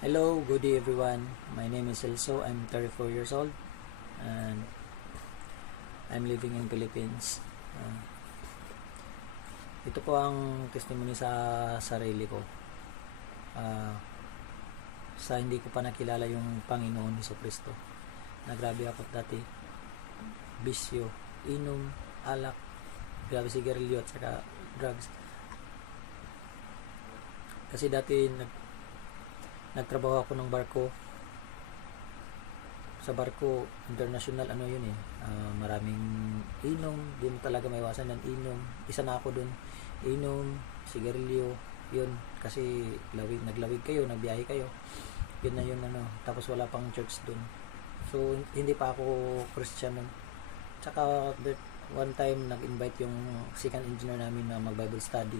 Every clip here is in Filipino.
Hello, good day everyone. My name is Elso. I'm 34 years old and I'm living in Philippines. Ito po ang testimony sa sarili ko. Sa hindi ko pa nakilala yung Panginoon Jesucristo. Nagrabe ako dati. Bisyo, inom, alak, grabe sigarilyo at saka drugs. Kasi dati nagtrabaho ako ng barko. Sa barko, international yun maraming inom, di mo talaga maiwasan ng inom. Isa na ako dun, inom, sigarilyo, yun. Kasi naglawig kayo, nagbiyahe kayo. Yun na yun tapos wala pang church dun. So, hindi pa ako Christian nun. Tsaka, one time, nag-invite yung second engineer namin na mag-Bible study.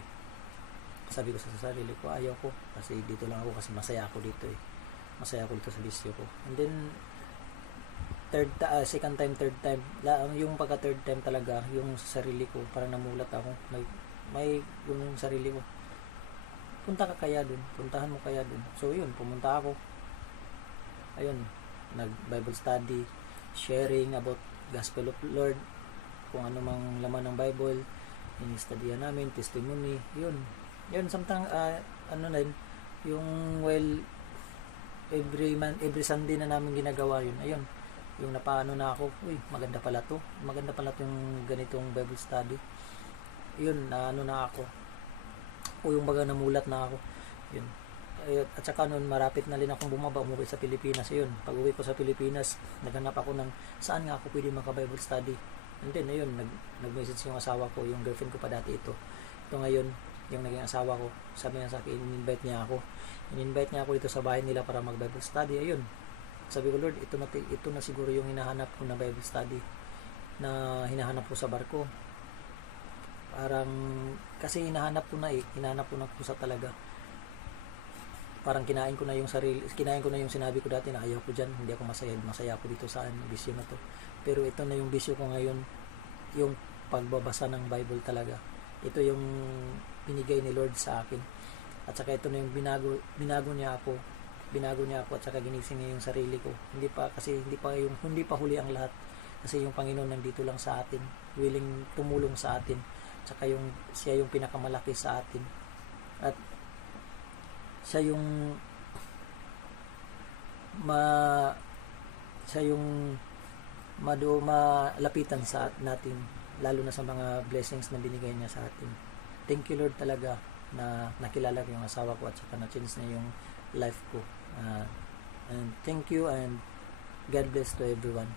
Sabi ko sa sarili ko, ayaw ko kasi dito lang ako kasi masaya ako dito masaya ako dito sa bisyo ko. And then second time, third time, yung pagka third time talaga, yung sa sarili ko parang namulat ako, may yung sarili ko, puntahan mo kaya dun. So yun, pumunta ako, ayun, nag Bible study, sharing about gospel of Lord, kung ano mang laman ng Bible, in-studyan namin, testimony, yun sometimes yung every Sunday na namin ginagawa yun. Ayun, yung napaano na ako, maganda pala yung ganitong Bible study. Yun, na ako. Yung baga namulat na ako. Yun. At saka noon, marapit na rin akong umuwi sa Pilipinas. Yun, pag uwi ko sa Pilipinas, naghanap ako ng saan nga ako pwede maka-Bible study. And then, ayun, nag-message yung asawa ko, yung girlfriend ko pa dati ito ngayon, yung naging asawa ko, sabi niya sa akin, in-invite niya ako dito sa bahay nila para mag-Bible study. Ayun, sabi ko, Lord, ito na siguro yung hinahanap ko na Bible study na hinahanap ko sa barko. Parang kasi hinahanap ko na kusa talaga. Parang kinain ko na yung sinabi ko dati na ayaw ko dyan, hindi ako masaya ako dito sa bisyo na to. Pero ito na yung bisyo ko ngayon, yung pagbabasa ng Bible talaga. Ito yung binigay ni Lord sa akin. At saka ito na yung binago niya ako at saka ginising niya yung sarili ko. Hindi pa huli ang lahat. Kasi yung Panginoon nandito lang sa atin, willing tumulong sa atin. At saka siya yung pinakamalaki sa atin. At siya yung malapitan sa natin, lalo na sa mga blessings na binigay niya sa atin. Thank you Lord talaga na nakilala ko yung asawa ko at saka na-change na yung life ko. And thank you and God bless to everyone.